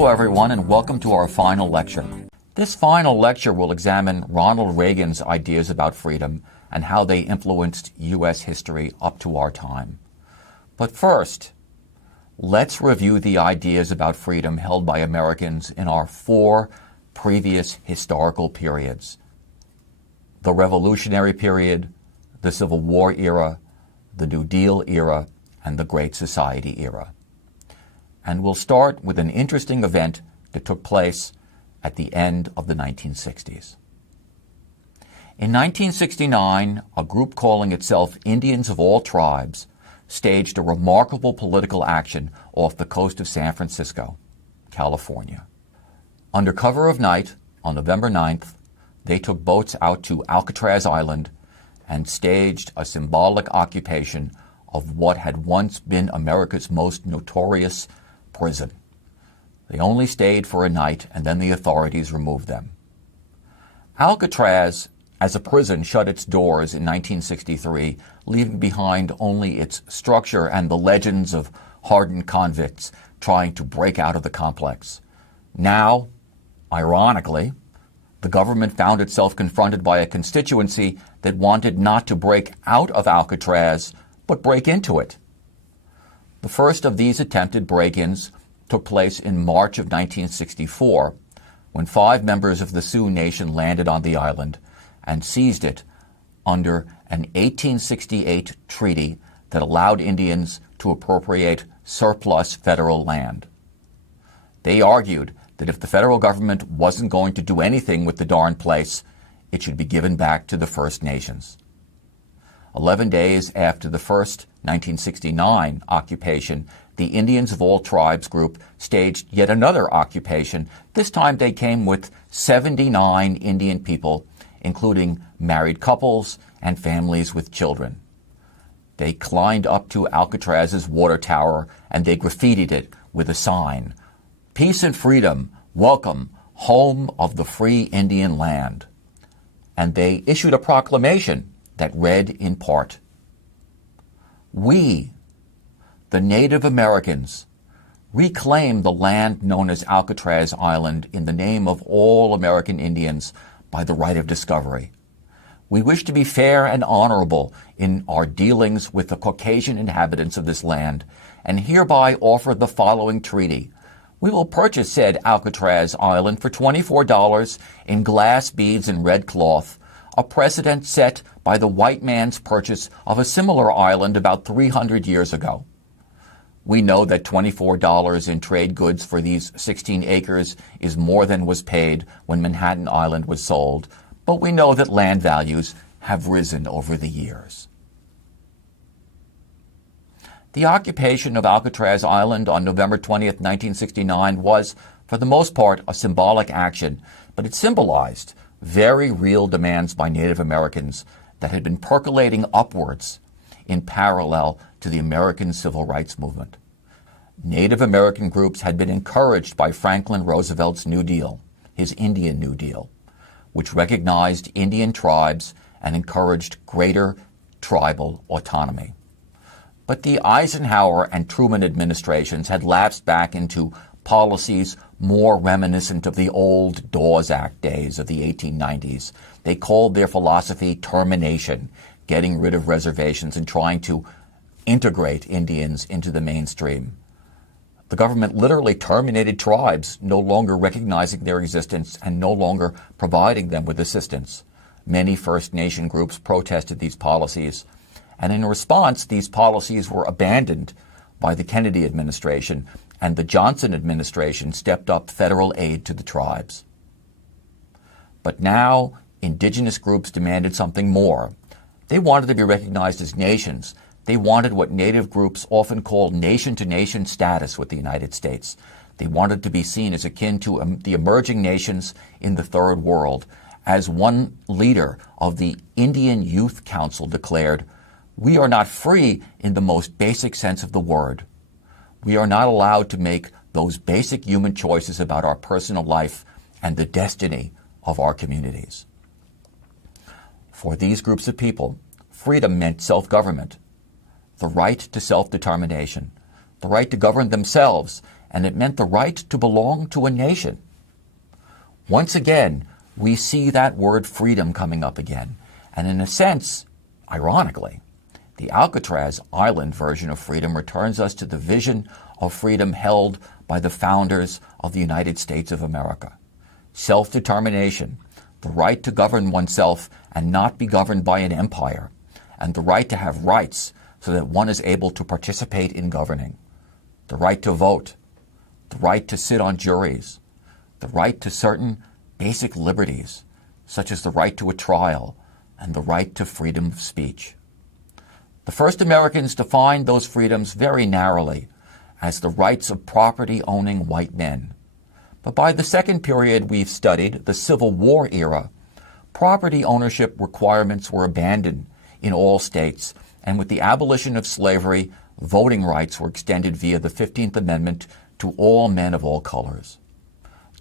Hello everyone, and welcome to our final lecture. This final lecture will examine Ronald Reagan's ideas about freedom and how they influenced U.S. history up to our time. But first, let's review the ideas about freedom held by Americans in our four previous historical periods: the Revolutionary period, the Civil War era, the New Deal era, and the Great Society era. And we'll start with an interesting event that took place at the end of the 1960s. In 1969, a group calling itself Indians of All Tribes staged a remarkable political action off the coast of San Francisco, California. Under cover of night, on November 9th, they took boats out to Alcatraz Island and staged a symbolic occupation of what had once been America's most notorious prison. They only stayed for a night, and then the authorities removed them. Alcatraz, as a prison, shut its doors in 1963, leaving behind only its structure and the legends of hardened convicts trying to break out of the complex. Now, ironically, the government found itself confronted by a constituency that wanted not to break out of Alcatraz, but break into it. The first of these attempted break-ins took place in March of 1964, when 5 members of the Sioux Nation landed on the island and seized it under an 1868 treaty that allowed Indians to appropriate surplus federal land. They argued that if the federal government wasn't going to do anything with the darn place, it should be given back to the First Nations. 11 days after the first 1969 occupation, the Indians of All Tribes group staged yet another occupation. This time they came with 79 Indian people, including married couples and families with children. They climbed up to Alcatraz's water tower and they graffitied it with a sign: "Peace and freedom, welcome, home of the free Indian land." And they issued a proclamation that read in part, "We, the Native Americans, reclaim the land known as Alcatraz Island in the name of all American Indians by the right of discovery. We wish to be fair and honorable in our dealings with the Caucasian inhabitants of this land, and hereby offer the following treaty. We will purchase said Alcatraz Island for $24 in glass beads and red cloth, a precedent set by the white man's purchase of a similar island about 300 years ago. We know that $24 in trade goods for these 16 acres is more than was paid when Manhattan Island was sold, but we know that land values have risen over the years." The occupation of Alcatraz Island on November 20th, 1969 was, for the most part, a symbolic action, but it symbolized very real demands by Native Americans that had been percolating upwards in parallel to the American Civil Rights Movement. Native American groups had been encouraged by Franklin Roosevelt's New Deal, his Indian New Deal, which recognized Indian tribes and encouraged greater tribal autonomy. But the Eisenhower and Truman administrations had lapsed back into policies more reminiscent of the old Dawes Act days of the 1890s. They called their philosophy termination, getting rid of reservations and trying to integrate Indians into the mainstream. The government literally terminated tribes, no longer recognizing their existence and no longer providing them with assistance. Many First Nation groups protested these policies, and in response, these policies were abandoned by the Kennedy administration, and the Johnson administration stepped up federal aid to the tribes. But now, indigenous groups demanded something more. They wanted to be recognized as nations. They wanted what Native groups often call nation-to-nation status with the United States. They wanted to be seen as akin to the emerging nations in the Third World. As one leader of the Indian Youth Council declared, "We are not free in the most basic sense of the word. We are not allowed to make those basic human choices about our personal life and the destiny of our communities." For these groups of people, freedom meant self-government, the right to self-determination, the right to govern themselves and it meant the right to belong to a nation. Once again, we see that word freedom coming up again, and in a sense, ironically, the Alcatraz Island version of freedom returns us to the vision of freedom held by the founders of the United States of America. Self-determination, the right to govern oneself and not be governed by an empire, and the right to have rights so that one is able to participate in governing. The right to vote, the right to sit on juries, the right to certain basic liberties, such as the right to a trial and the right to freedom of speech. The first Americans defined those freedoms very narrowly as the rights of property-owning white men. But by the second period we've studied, the Civil War era, property ownership requirements were abandoned in all states, and with the abolition of slavery, voting rights were extended via the 15th Amendment to all men of all colors.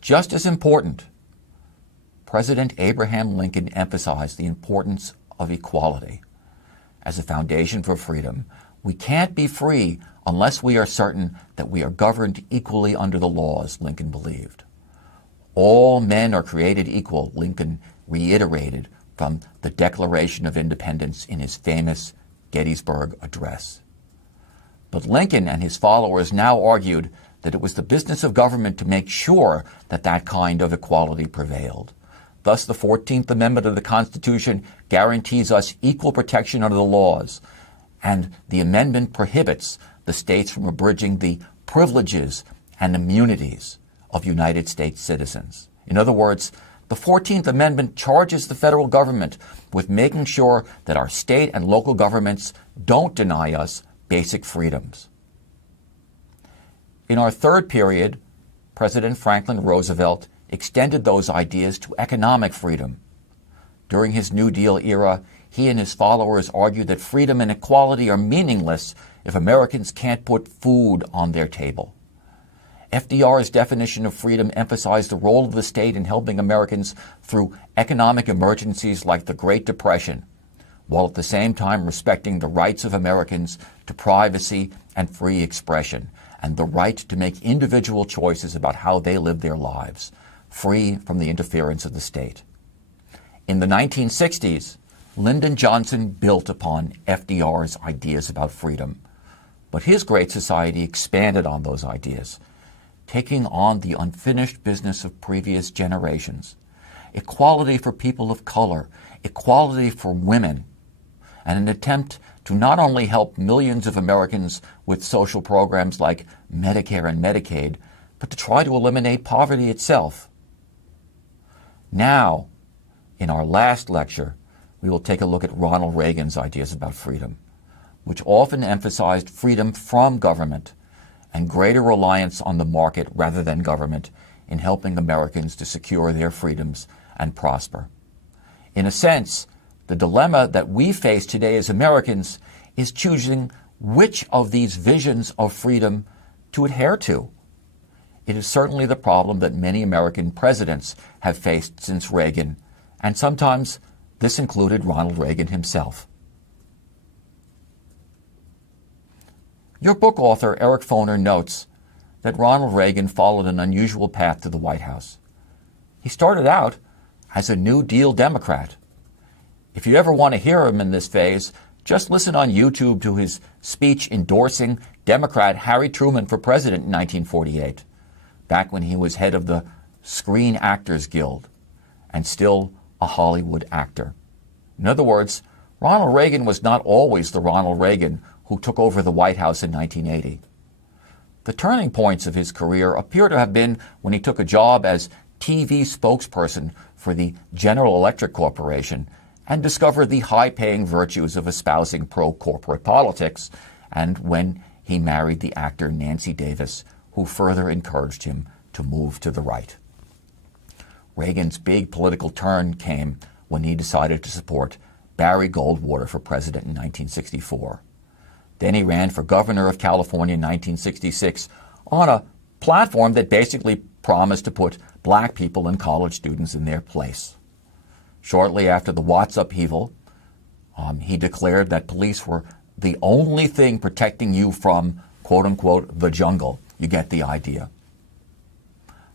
Just as important, President Abraham Lincoln emphasized the importance of equality as a foundation for freedom. We can't be free unless we are certain that we are governed equally under the laws, Lincoln believed. All men are created equal, Lincoln reiterated from the Declaration of Independence in his famous Gettysburg Address. But Lincoln and his followers now argued that it was the business of government to make sure that that kind of equality prevailed. Thus, the 14th Amendment of the Constitution guarantees us equal protection under the laws, and the amendment prohibits the states from abridging the privileges and immunities of United States citizens. In other words, the 14th Amendment charges the federal government with making sure that our state and local governments don't deny us basic freedoms. In our third period, President Franklin Roosevelt extended those ideas to economic freedom. During his New Deal era, he and his followers argued that freedom and equality are meaningless if Americans can't put food on their table. FDR's definition of freedom emphasized the role of the state in helping Americans through economic emergencies like the Great Depression, while at the same time respecting the rights of Americans to privacy and free expression, and the right to make individual choices about how they live their lives, free from the interference of the state. In the 1960s, Lyndon Johnson built upon FDR's ideas about freedom, but his Great Society expanded on those ideas, taking on the unfinished business of previous generations: equality for people of color, equality for women, and an attempt to not only help millions of Americans with social programs like Medicare and Medicaid, but to try to eliminate poverty itself. Now, in our last lecture, we will take a look at Ronald Reagan's ideas about freedom, which often emphasized freedom from government and greater reliance on the market rather than government in helping Americans to secure their freedoms and prosper. In a sense, the dilemma that we face today as Americans is choosing which of these visions of freedom to adhere to. It is certainly the problem that many American presidents have faced since Reagan, and sometimes this included Ronald Reagan himself. Your book author, Eric Foner, notes that Ronald Reagan followed an unusual path to the White House. He started out as a New Deal Democrat. If you ever want to hear him in this phase, just listen on YouTube to his speech endorsing Democrat Harry Truman for president in 1948, back when he was head of the Screen Actors Guild and still a Hollywood actor. In other words, Ronald Reagan was not always the Ronald Reagan who took over the White House in 1980. The turning points of his career appear to have been when he took a job as TV spokesperson for the General Electric Corporation and discovered the high-paying virtues of espousing pro-corporate politics, and when he married the actor Nancy Davis, who further encouraged him to move to the right. Reagan's big political turn came when he decided to support Barry Goldwater for president in 1964. Then he ran for governor of California in 1966 on a platform that basically promised to put black people and college students in their place. Shortly after the Watts upheaval, he declared that police were the only thing protecting you from, quote-unquote, the jungle, You get the idea.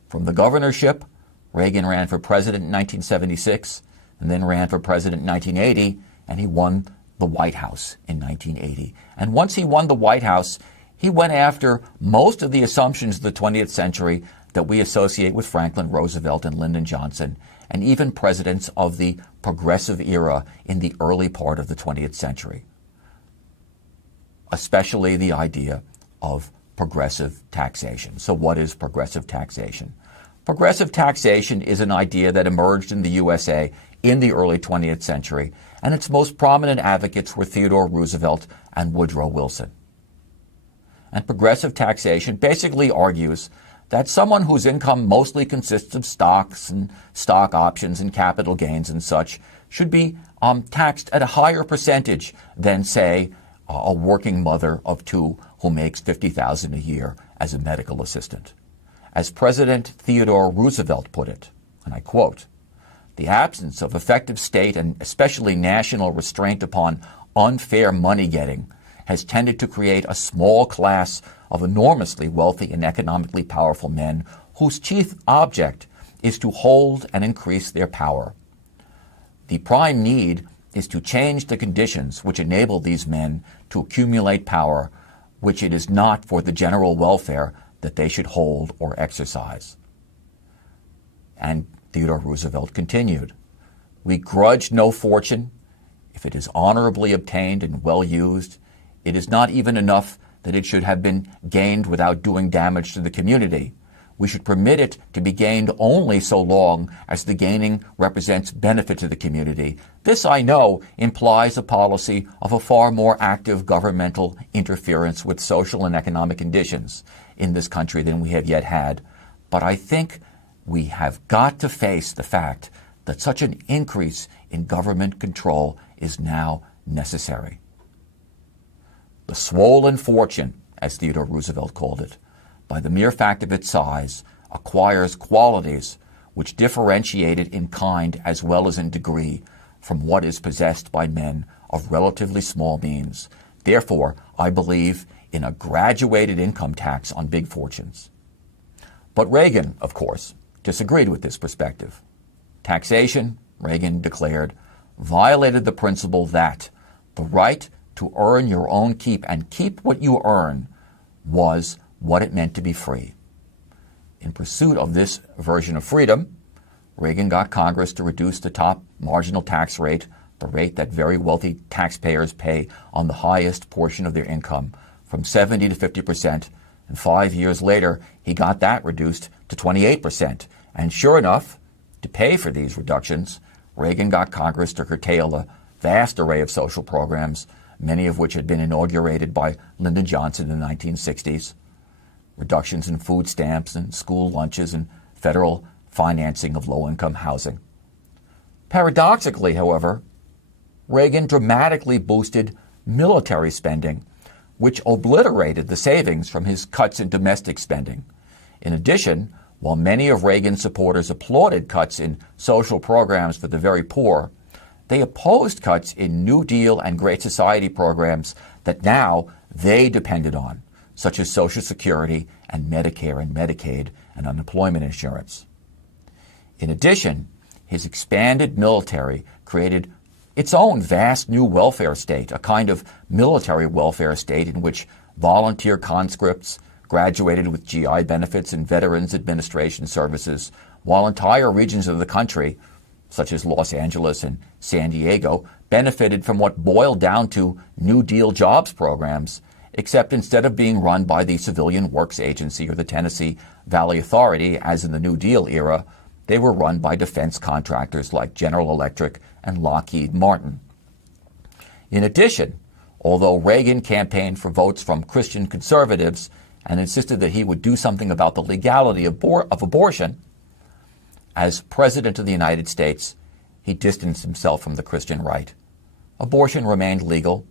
From the governorship, Reagan ran for president in 1976 and then ran for president in 1980, and he won the White House in 1980. And once he won the White House, he went after most of the assumptions of the 20th century that we associate with Franklin Roosevelt and Lyndon Johnson, and even presidents of the progressive era in the early part of the 20th century, especially the idea of progressive taxation. So what is progressive taxation? Progressive taxation is an idea that emerged in the USA in the early 20th century, and its most prominent advocates were Theodore Roosevelt and Woodrow Wilson. And progressive taxation basically argues that someone whose income mostly consists of stocks and stock options and capital gains and such should be taxed at a higher percentage than, say, a working mother of two who makes $50,000 a year as a medical assistant. As President Theodore Roosevelt put it, and I quote, "The absence of effective state and especially national restraint upon unfair money-getting has tended to create a small class of enormously wealthy and economically powerful men whose chief object is to hold and increase their power. The prime need is to change the conditions which enable these men to accumulate power, which it is not for the general welfare that they should hold or exercise." And Theodore Roosevelt continued, "We grudge no fortune. If it is honorably obtained and well used, it is not even enough that it should have been gained without doing damage to the community. We should permit it to be gained only so long as the gaining represents benefit to the community. This, I know, implies a policy of a far more active governmental interference with social and economic conditions in this country than we have yet had. But I think we have got to face the fact that such an increase in government control is now necessary." The swollen fortune, as Theodore Roosevelt called it, by the mere fact of its size, acquires qualities which differentiate it in kind as well as in degree from what is possessed by men of relatively small means. Therefore, I believe in a graduated income tax on big fortunes. But Reagan, of course, disagreed with this perspective. Taxation, Reagan declared, violated the principle that the right to earn your own keep and keep what you earn was what it meant to be free. In pursuit of this version of freedom, Reagan got Congress to reduce the top marginal tax rate, the rate that very wealthy taxpayers pay on the highest portion of their income, from 70 to 50%, and 5 years later, he got that reduced to 28%. And sure enough, to pay for these reductions, Reagan got Congress to curtail a vast array of social programs, many of which had been inaugurated by Lyndon Johnson in the 1960s. Reductions in food stamps and school lunches and federal financing of low-income housing. Paradoxically, however, Reagan dramatically boosted military spending, which obliterated the savings from his cuts in domestic spending. In addition, while many of Reagan's supporters applauded cuts in social programs for the very poor, they opposed cuts in New Deal and Great Society programs that now they depended on, such as Social Security and Medicare and Medicaid and unemployment insurance. In addition, his expanded military created its own vast new welfare state, a kind of military welfare state in which volunteer conscripts graduated with GI benefits and Veterans Administration services, while entire regions of the country, such as Los Angeles and San Diego, benefited from what boiled down to New Deal jobs programs, except instead of being run by the Civilian Works Agency or the Tennessee Valley Authority, as in the New Deal era, they were run by defense contractors like General Electric and Lockheed Martin. In addition, although Reagan campaigned for votes from Christian conservatives and insisted that he would do something about the legality of abortion, as President of the United States, he distanced himself from the Christian right. Abortion remained legal,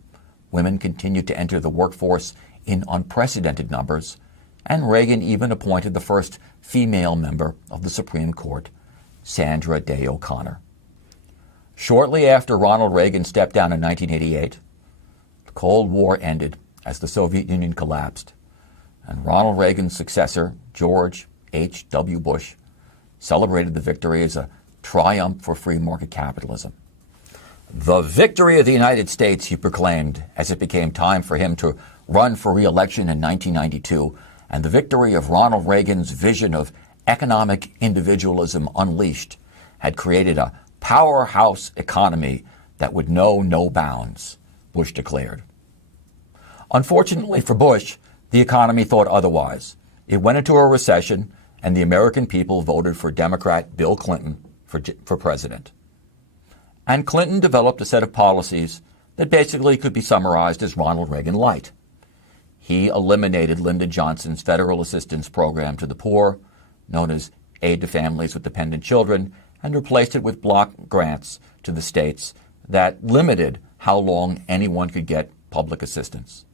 women continued to enter the workforce in unprecedented numbers, and Reagan even appointed the first female member of the Supreme Court, Sandra Day O'Connor. Shortly after Ronald Reagan stepped down in 1988, the Cold War ended as the Soviet Union collapsed, And Ronald Reagan's successor, George H.W. Bush, celebrated the victory as a triumph for free market capitalism. The victory of the United States, he proclaimed, as it became time for him to run for re-election in 1992, and the victory of Ronald Reagan's vision of economic individualism unleashed had created a powerhouse economy that would know no bounds, Bush declared. Unfortunately for Bush, the economy thought otherwise. It went into a recession, and the American people voted for Democrat Bill Clinton for president. And Clinton developed a set of policies that basically could be summarized as Ronald Reagan light. He eliminated Lyndon Johnson's federal assistance program to the poor, known as Aid to Families with Dependent Children, and replaced it with block grants to the states that limited how long anyone could get public assistance.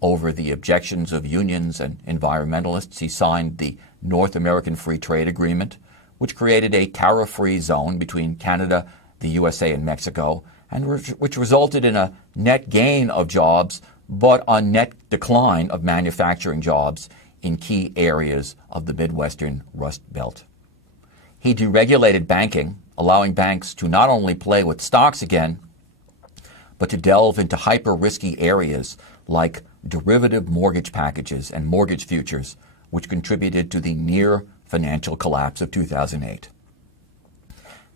Over the objections of unions and environmentalists, he signed the North American Free Trade Agreement, which created a tariff-free zone between Canada, the USA, and Mexico, and which resulted in a net gain of jobs, but a net decline of manufacturing jobs in key areas of the Midwestern Rust Belt. He deregulated banking, allowing banks to not only play with stocks again, but to delve into hyper-risky areas like derivative mortgage packages and mortgage futures, which contributed to the near financial collapse of 2008.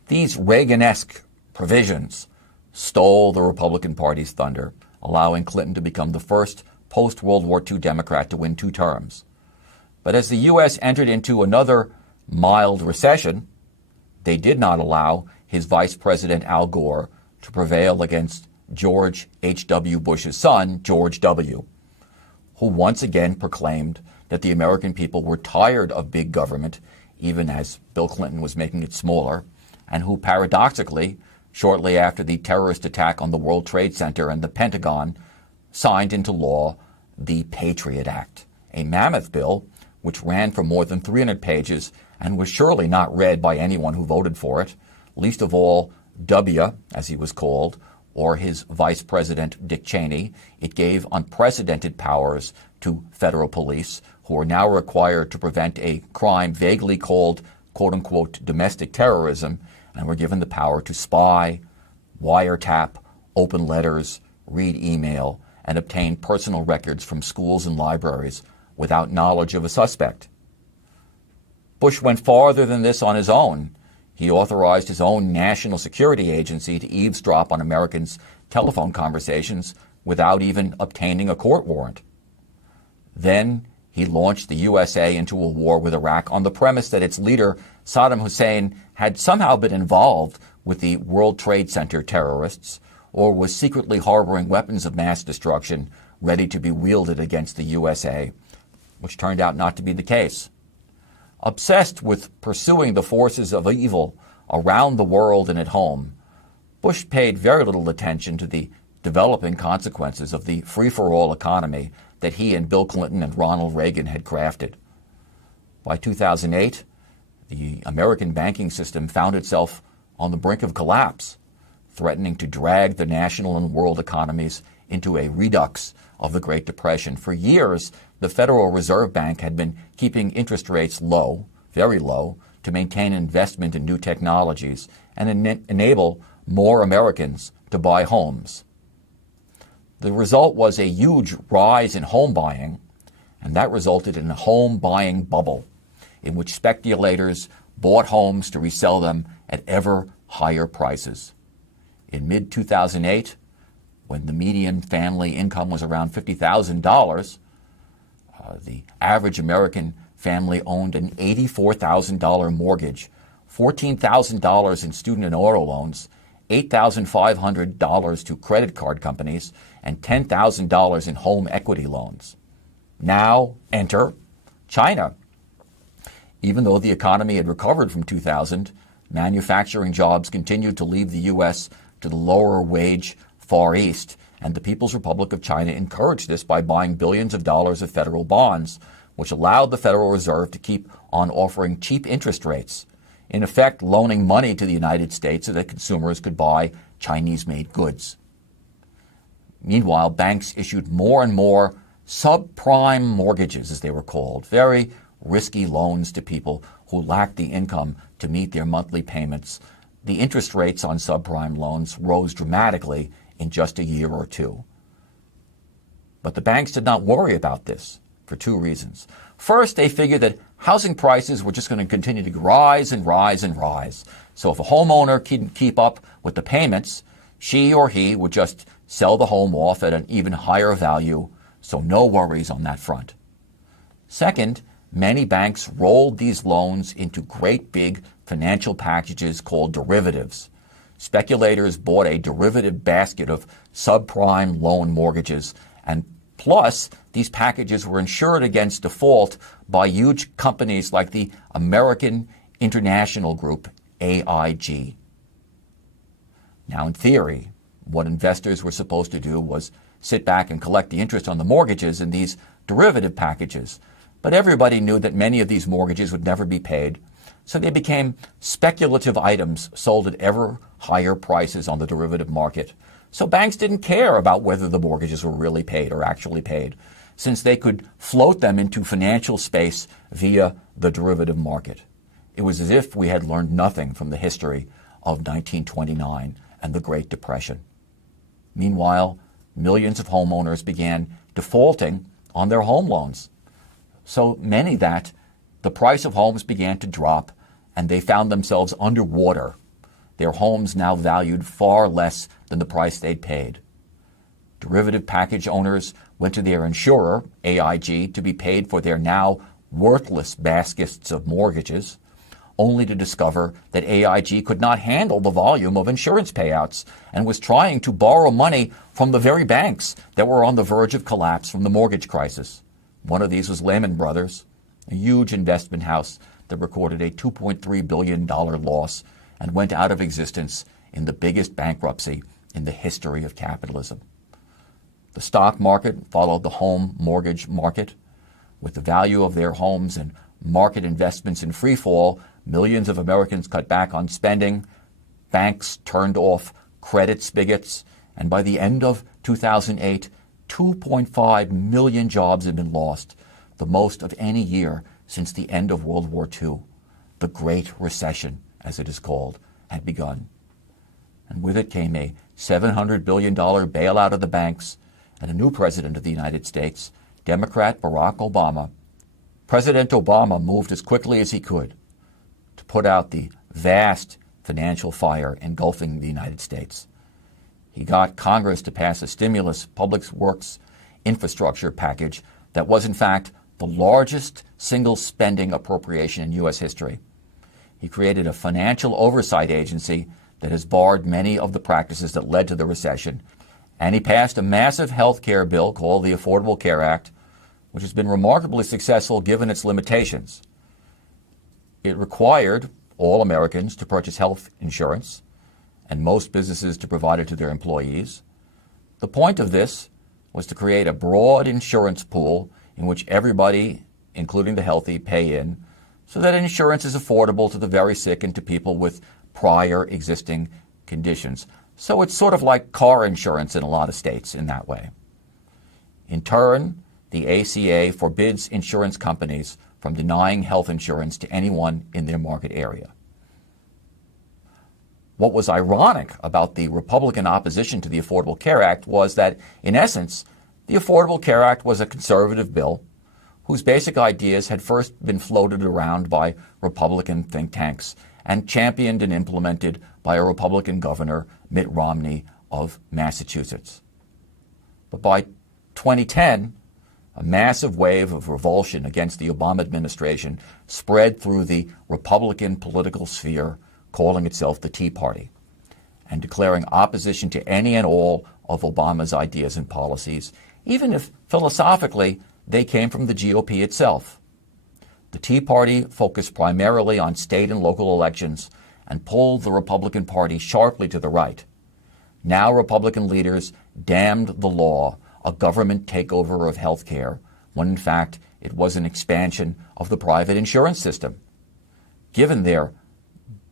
These Reagan-esque provisions stole the Republican Party's thunder, allowing Clinton to become the first post-World War II Democrat to win 2 terms. But as the U.S. entered into another mild recession, they did not allow his Vice President Al Gore to prevail against George H.W. Bush's son, George W., who once again proclaimed that the American people were tired of big government, even as Bill Clinton was making it smaller, and who paradoxically, shortly after the terrorist attack on the World Trade Center and the Pentagon, signed into law the Patriot Act, a mammoth bill which ran for more than 300 pages and was surely not read by anyone who voted for it, least of all W, as he was called, or his Vice President Dick Cheney. It gave unprecedented powers to federal police, who are now required to prevent a crime vaguely called, quote-unquote, domestic terrorism, and were given the power to spy, wiretap, open letters, read email, and obtain personal records from schools and libraries without knowledge of a suspect. Bush went farther than this on his own. He authorized his own national security agency to eavesdrop on Americans' telephone conversations without even obtaining a court warrant. Then he launched the USA into a war with Iraq on the premise that its leader, Saddam Hussein, had somehow been involved with the World Trade Center terrorists or was secretly harboring weapons of mass destruction ready to be wielded against the USA, which turned out not to be the case. Obsessed with pursuing the forces of evil around the world and at home, Bush paid very little attention to the developing consequences of the free-for-all economy that he and Bill Clinton and Ronald Reagan had crafted. By 2008, the American banking system found itself on the brink of collapse, threatening to drag the national and world economies into a redux of the Great Depression. For years, the Federal Reserve Bank had been keeping interest rates low, very low, to maintain investment in new technologies and enable more Americans to buy homes. The result was a huge rise in home buying, and that resulted in a home buying bubble in which speculators bought homes to resell them at ever higher prices. In mid-2008, when the median family income was around $50,000, the average American family owned an $84,000 mortgage, $14,000 in student and auto loans, $8,500 to credit card companies, and $10,000 in home equity loans. Now enter China. Even though the economy had recovered from 2000, manufacturing jobs continued to leave the U.S. to the lower wage Far East, and the People's Republic of China encouraged this by buying billions of dollars of federal bonds, which allowed the Federal Reserve to keep on offering cheap interest rates, in effect loaning money to the United States so that consumers could buy Chinese-made goods. Meanwhile, banks issued more and more subprime mortgages, as they were called, very risky loans to people who lacked the income to meet their monthly payments. The interest rates on subprime loans rose dramatically in just a year or two. But the banks did not worry about this for two reasons. First, they figured that housing prices were just going to continue to rise and rise and rise. So if a homeowner couldn't keep up with the payments, she or he would just sell the home off at an even higher value, so no worries on that front. Second, many banks rolled these loans into great big financial packages called derivatives. Speculators bought a derivative basket of subprime loan mortgages, and plus, these packages were insured against default by huge companies like the American International Group, AIG. Now, in theory, what investors were supposed to do was sit back and collect the interest on the mortgages in these derivative packages. But everybody knew that many of these mortgages would never be paid, so they became speculative items sold at ever higher prices on the derivative market. So banks didn't care about whether the mortgages were really paid or actually paid, since they could float them into financial space via the derivative market. It was as if we had learned nothing from the history of 1929 and the Great Depression. Meanwhile, millions of homeowners began defaulting on their home loans. So many that the price of homes began to drop and they found themselves underwater. Their homes now valued far less than the price they'd paid. Derivative package owners went to their insurer, AIG, to be paid for their now worthless baskets of mortgages, only to discover that AIG could not handle the volume of insurance payouts and was trying to borrow money from the very banks that were on the verge of collapse from the mortgage crisis. One of these was Lehman Brothers, a huge investment house that recorded a $2.3 billion loss and went out of existence in the biggest bankruptcy in the history of capitalism. The stock market followed the home mortgage market. With the value of their homes and market investments in free fall, millions of Americans cut back on spending, banks turned off credit spigots, and by the end of 2008, 2.5 million jobs had been lost, the most of any year since the end of World War II. The Great Recession, as it is called, had begun. And with it came a $700 billion bailout of the banks and a new president of the United States, Democrat Barack Obama. President Obama moved as quickly as he could to put out the vast financial fire engulfing the United States. He got Congress to pass a stimulus public works infrastructure package that was, in fact, the largest single spending appropriation in U.S. history. He created a financial oversight agency that has barred many of the practices that led to the recession. And he passed a massive health care bill called the Affordable Care Act, which has been remarkably successful given its limitations. It required all Americans to purchase health insurance and most businesses to provide it to their employees. The point of this was to create a broad insurance pool in which everybody, including the healthy, pay in, so that insurance is affordable to the very sick and to people with prior existing conditions. So it's sort of like car insurance in a lot of states in that way. In turn, the ACA forbids insurance companies from denying health insurance to anyone in their market area. What was ironic about the Republican opposition to the Affordable Care Act was that, in essence, the Affordable Care Act was a conservative bill whose basic ideas had first been floated around by Republican think tanks and championed and implemented by a Republican governor, Mitt Romney of Massachusetts. But by 2010, a massive wave of revulsion against the Obama administration spread through the Republican political sphere, calling itself the Tea Party, and declaring opposition to any and all of Obama's ideas and policies, even if philosophically they came from the GOP itself. The Tea Party focused primarily on state and local elections and pulled the Republican Party sharply to the right. Now Republican leaders damned the law, a government takeover of health care, when in fact it was an expansion of the private insurance system. Given their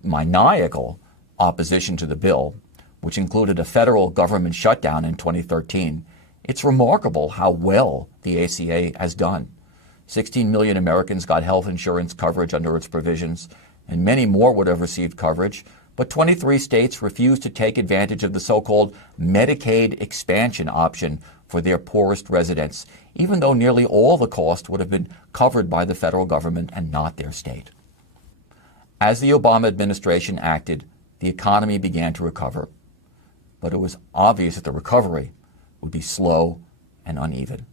maniacal opposition to the bill, which included a federal government shutdown in 2013, It's remarkable how well the ACA has done. 16 million Americans got health insurance coverage under its provisions, and many more would have received coverage, but 23 states refused to take advantage of the so-called Medicaid expansion option for their poorest residents, even though nearly all the cost would have been covered by the federal government and not their state. As the Obama administration acted, the economy began to recover, but it was obvious that the recovery would be slow and uneven.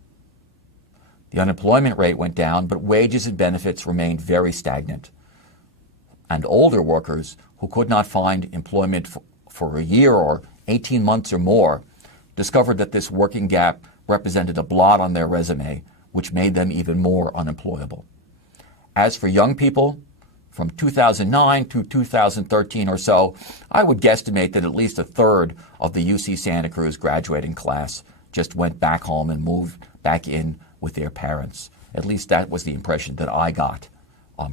The unemployment rate went down, but wages and benefits remained very stagnant. And older workers who could not find employment for a year or 18 months or more discovered that this working gap represented a blot on their resume, which made them even more unemployable. As for young people, from 2009 to 2013 or so, I would guesstimate that at least a third of the UC Santa Cruz graduating class just went back home and moved back in with their parents. At least that was the impression that I got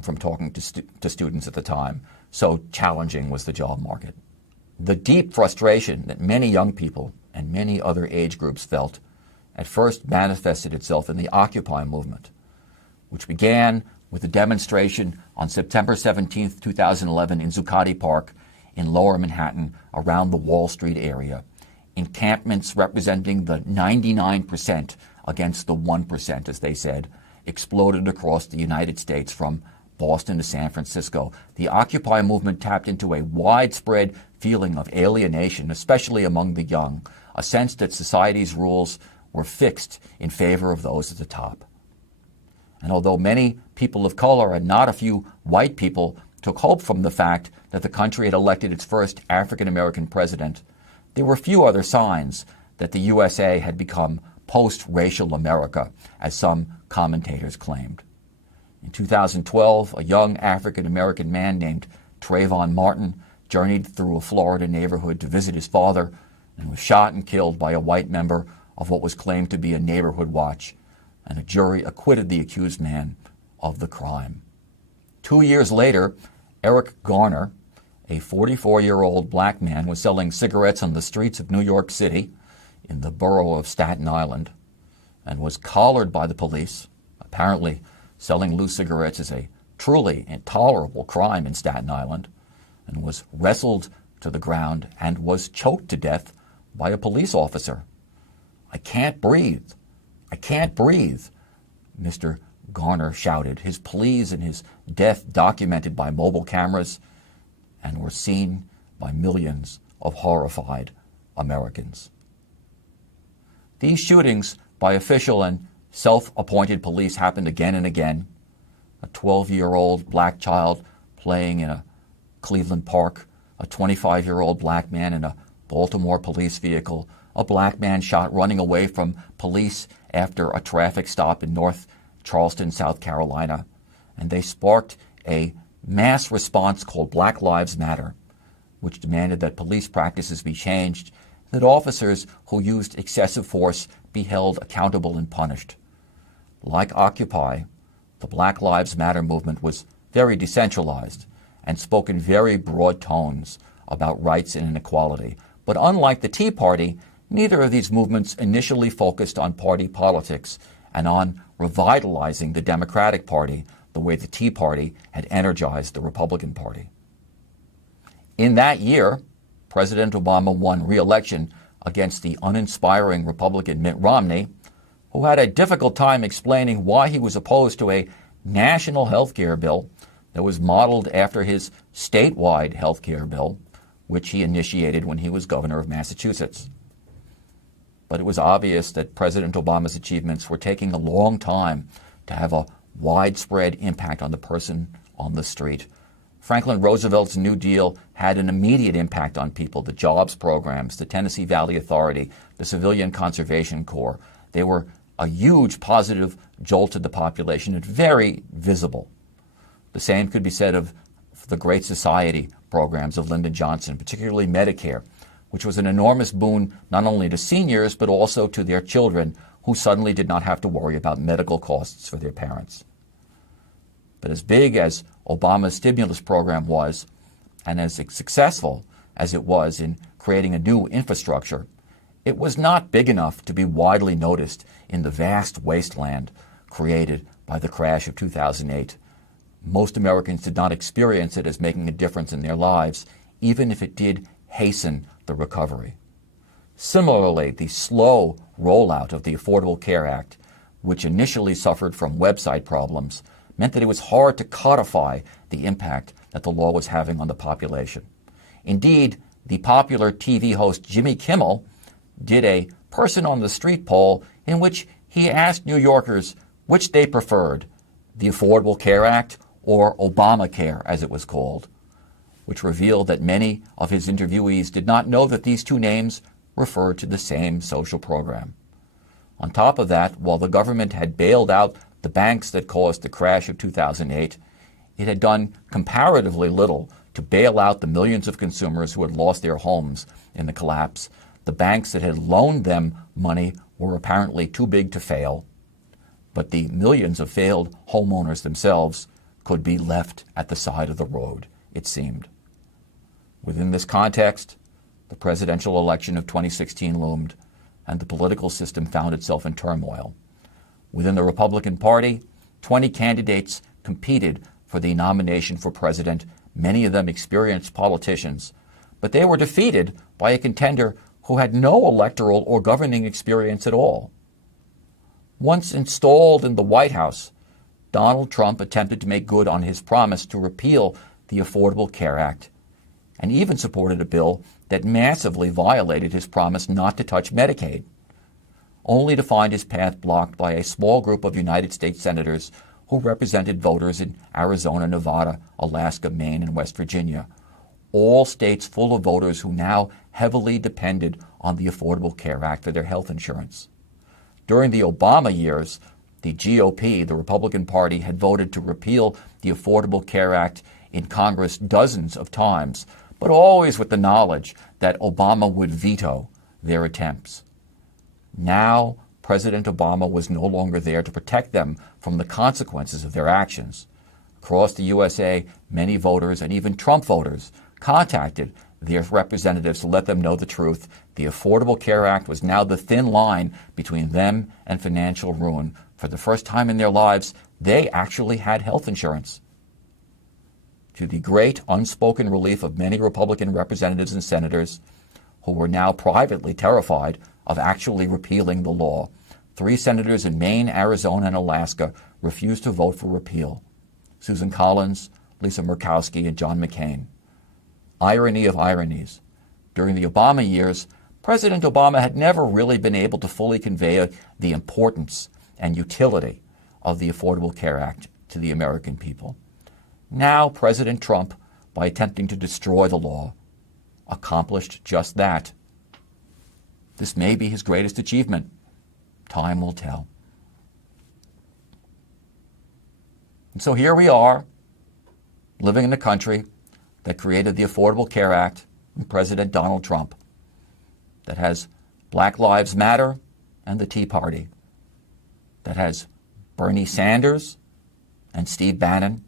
from talking to students at the time. So challenging was the job market. The deep frustration that many young people and many other age groups felt at first manifested itself in the Occupy movement, which began with a demonstration on September 17, 2011 in Zuccotti Park in Lower Manhattan around the Wall Street area. Encampments representing the 99% against the 1%, as they said, exploded across the United States from Boston to San Francisco. The Occupy movement tapped into a widespread feeling of alienation, especially among the young, a sense that society's rules were fixed in favor of those at the top. And although many people of color and not a few white people took hope from the fact that the country had elected its first African-American president, there were few other signs that the USA had become post-racial America, as some commentators claimed. In 2012, a young African-American man named Trayvon Martin journeyed through a Florida neighborhood to visit his father and was shot and killed by a white member of what was claimed to be a neighborhood watch, and a jury acquitted the accused man of the crime. 2 years later, Eric Garner, a 44-year-old black man, was selling cigarettes on the streets of New York City in the borough of Staten Island and was collared by the police. Apparently, selling loose cigarettes is a truly intolerable crime in Staten Island, and was wrestled to the ground and was choked to death by a police officer. "I can't breathe. I can't breathe," Mr. Garner shouted, his pleas and his death documented by mobile cameras and were seen by millions of horrified Americans. These shootings by official and self-appointed police happened again and again. A 12-year-old black child playing in a Cleveland park, a 25-year-old black man in a Baltimore police vehicle, a black man shot running away from police after a traffic stop in North Charleston, South Carolina, and they sparked a mass response called Black Lives Matter, which demanded that police practices be changed, that officers who used excessive force be held accountable and punished. Like Occupy, the Black Lives Matter movement was very decentralized and spoke in very broad tones about rights and inequality. But unlike the Tea Party, neither of these movements initially focused on party politics and on revitalizing the Democratic Party the way the Tea Party had energized the Republican Party. In that year, President Obama won re-election against the uninspiring Republican Mitt Romney, who had a difficult time explaining why he was opposed to a national health care bill that was modeled after his statewide health care bill, which he initiated when he was governor of Massachusetts. But it was obvious that President Obama's achievements were taking a long time to have a widespread impact on the person on the street. Franklin Roosevelt's New Deal had an immediate impact on people. The jobs programs, the Tennessee Valley Authority, the Civilian Conservation Corps, they were a huge positive jolt to the population and very visible. The same could be said of the Great Society programs of Lyndon Johnson, particularly Medicare, which was an enormous boon not only to seniors but also to their children who suddenly did not have to worry about medical costs for their parents. But as big as Obama's stimulus program was, and as successful as it was in creating a new infrastructure, it was not big enough to be widely noticed in the vast wasteland created by the crash of 2008. Most Americans did not experience it as making a difference in their lives, even if it did hasten the recovery. Similarly, the slow rollout of the Affordable Care Act, which initially suffered from website problems, meant that it was hard to codify the impact that the law was having on the population. Indeed, the popular TV host Jimmy Kimmel did a person-on-the-street poll in which he asked New Yorkers which they preferred, the Affordable Care Act or Obamacare, as it was called, which revealed that many of his interviewees did not know that these two names referred to the same social program. On top of that, while the government had bailed out the banks that caused the crash of 2008, it had done comparatively little to bail out the millions of consumers who had lost their homes in the collapse. The banks that had loaned them money were apparently too big to fail, but the millions of failed homeowners themselves could be left at the side of the road, it seemed. Within this context, the presidential election of 2016 loomed, and the political system found itself in turmoil. Within the Republican Party, 20 candidates competed for the nomination for president, many of them experienced politicians, but they were defeated by a contender who had no electoral or governing experience at all. Once installed in the White House, Donald Trump attempted to make good on his promise to repeal the Affordable Care Act, and even supported a bill that massively violated his promise not to touch Medicaid, only to find his path blocked by a small group of United States senators who represented voters in Arizona, Nevada, Alaska, Maine, and West Virginia, all states full of voters who now heavily depended on the Affordable Care Act for their health insurance. During the Obama years, the GOP, the Republican Party, had voted to repeal the Affordable Care Act in Congress dozens of times, but always with the knowledge that Obama would veto their attempts. Now, President Obama was no longer there to protect them from the consequences of their actions. Across the USA, many voters, and even Trump voters, contacted their representatives to let them know the truth. The Affordable Care Act was now the thin line between them and financial ruin. For the first time in their lives, they actually had health insurance. To the great unspoken relief of many Republican representatives and senators who were now privately terrified of actually repealing the law, 3 senators in Maine, Arizona, and Alaska refused to vote for repeal: Susan Collins, Lisa Murkowski, and John McCain. Irony of ironies. During the Obama years, President Obama had never really been able to fully convey the importance and utility of the Affordable Care Act to the American people. Now, President Trump, by attempting to destroy the law, accomplished just that. This may be his greatest achievement. Time will tell. And so here we are, living in a country that created the Affordable Care Act and President Donald Trump, that has Black Lives Matter and the Tea Party, that has Bernie Sanders and Steve Bannon,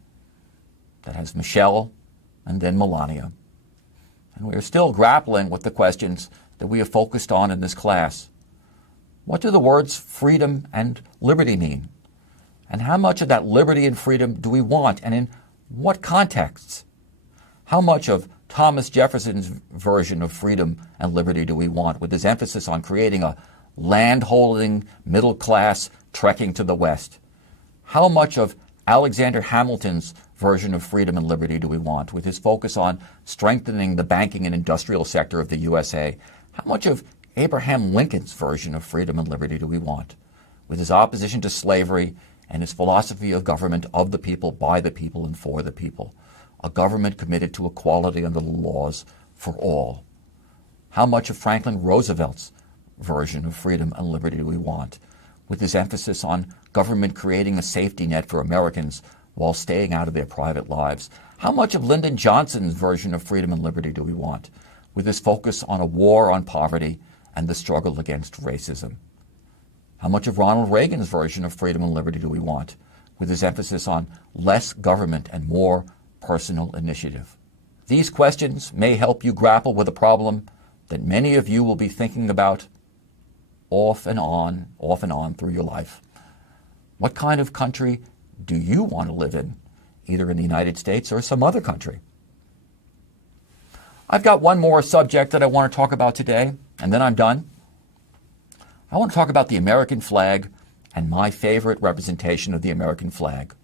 that has Michelle and then Melania. And we are still grappling with the questions that we have focused on in this class. What do the words freedom and liberty mean? And how much of that liberty and freedom do we want, and in what contexts? How much of Thomas Jefferson's version of freedom and liberty do we want, with his emphasis on creating a land-holding middle class trekking to the west? How much of Alexander Hamilton's version of freedom and liberty do we want, with his focus on strengthening the banking and industrial sector of the USA? How much of Abraham Lincoln's version of freedom and liberty do we want, with his opposition to slavery and his philosophy of government of the people, by the people, and for the people? A government committed to equality under the laws for all. How much of Franklin Roosevelt's version of freedom and liberty do we want, with his emphasis on government creating a safety net for Americans while staying out of their private lives? How much of Lyndon Johnson's version of freedom and liberty do we want, with his focus on a war on poverty and the struggle against racism? How much of Ronald Reagan's version of freedom and liberty do we want, with his emphasis on less government and more personal initiative? These questions may help you grapple with a problem that many of you will be thinking about off and on through your life. What kind of country do you want to live in, either in the United States or some other country? I've got one more subject that I want to talk about today, and then I'm done. I want to talk about the American flag and my favorite representation of the American flag.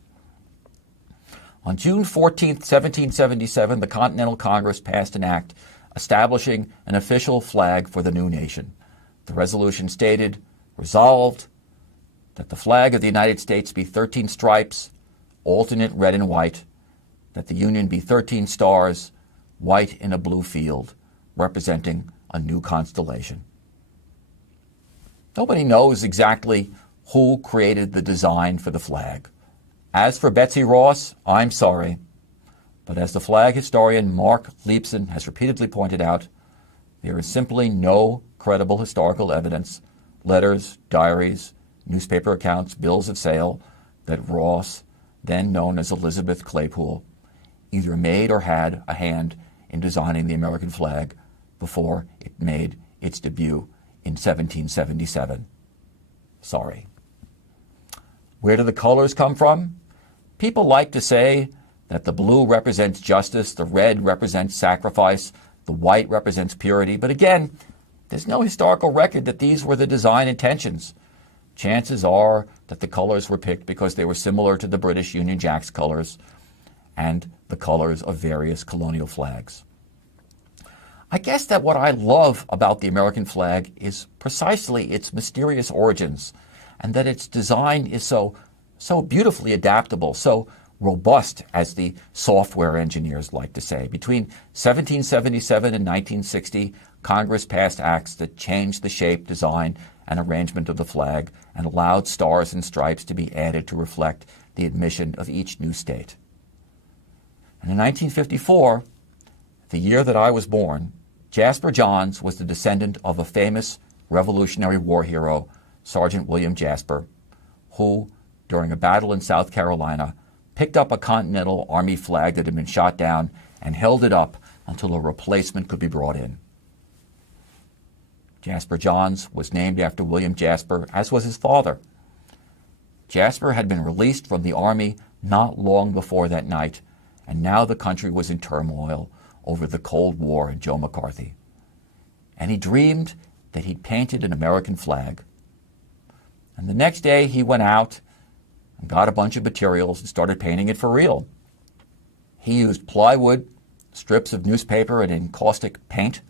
On June 14, 1777, the Continental Congress passed an act establishing an official flag for the new nation. The resolution stated, resolved, that the flag of the United States be 13 stripes, alternate red and white, that the Union be 13 stars, white in a blue field, representing a new constellation. Nobody knows exactly who created the design for the flag. As for Betsy Ross, I'm sorry, but as the flag historian Mark Leibson has repeatedly pointed out, there is simply no credible historical evidence, letters, diaries, newspaper accounts, bills of sale, that Ross, then known as Elizabeth Claypool, either made or had a hand in designing the American flag before it made its debut in 1777. Sorry. Where do the colors come from? People like to say that the blue represents justice, the red represents sacrifice, the white represents purity. But again, there's no historical record that these were the design intentions. Chances are that the colors were picked because they were similar to the British Union Jack's colors and the colors of various colonial flags. I guess that what I love about the American flag is precisely its mysterious origins, and that its design is so beautifully adaptable, so robust, as the software engineers like to say. Between 1777 and 1960, Congress passed acts that changed the shape, design, and arrangement of the flag and allowed stars and stripes to be added to reflect the admission of each new state. And in 1954, the year that I was born, Jasper Johns was the descendant of a famous Revolutionary War hero, Sergeant William Jasper, who, during a battle in South Carolina, picked up a Continental Army flag that had been shot down and held it up until a replacement could be brought in. Jasper Johns was named after William Jasper, as was his father. Jasper had been released from the Army not long before that night, and now the country was in turmoil over the Cold War and Joe McCarthy. And he dreamed that he'd painted an American flag. And the next day he went out and got a bunch of materials and started painting it for real. He used plywood, strips of newspaper, and encaustic paint,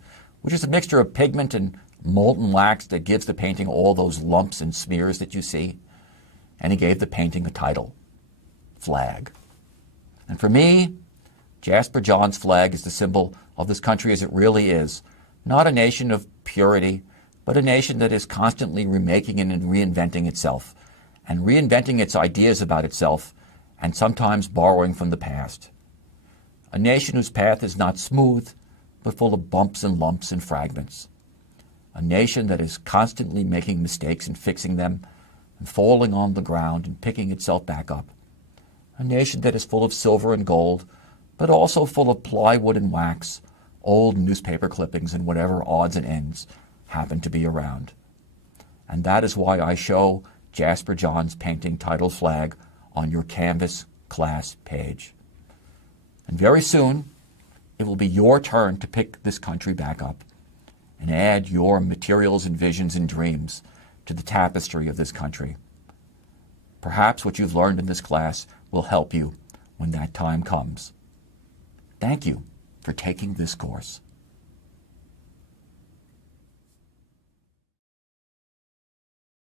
which is a mixture of pigment and molten wax that gives the painting all those lumps and smears that you see. And he gave the painting a title, Flag. And for me, Jasper Johns' flag is the symbol of this country as it really is, not a nation of purity, but a nation that is constantly remaking and reinventing itself, and reinventing its ideas about itself, and sometimes borrowing from the past. A nation whose path is not smooth, but full of bumps and lumps and fragments. A nation that is constantly making mistakes and fixing them, and falling on the ground and picking itself back up. A nation that is full of silver and gold, but also full of plywood and wax, old newspaper clippings, and whatever odds and ends happen to be around. And that is why I show Jasper Johns' painting titled Flag on your Canvas class page. And very soon, it will be your turn to pick this country back up and add your materials and visions and dreams to the tapestry of this country. Perhaps what you've learned in this class will help you when that time comes. Thank you for taking this course.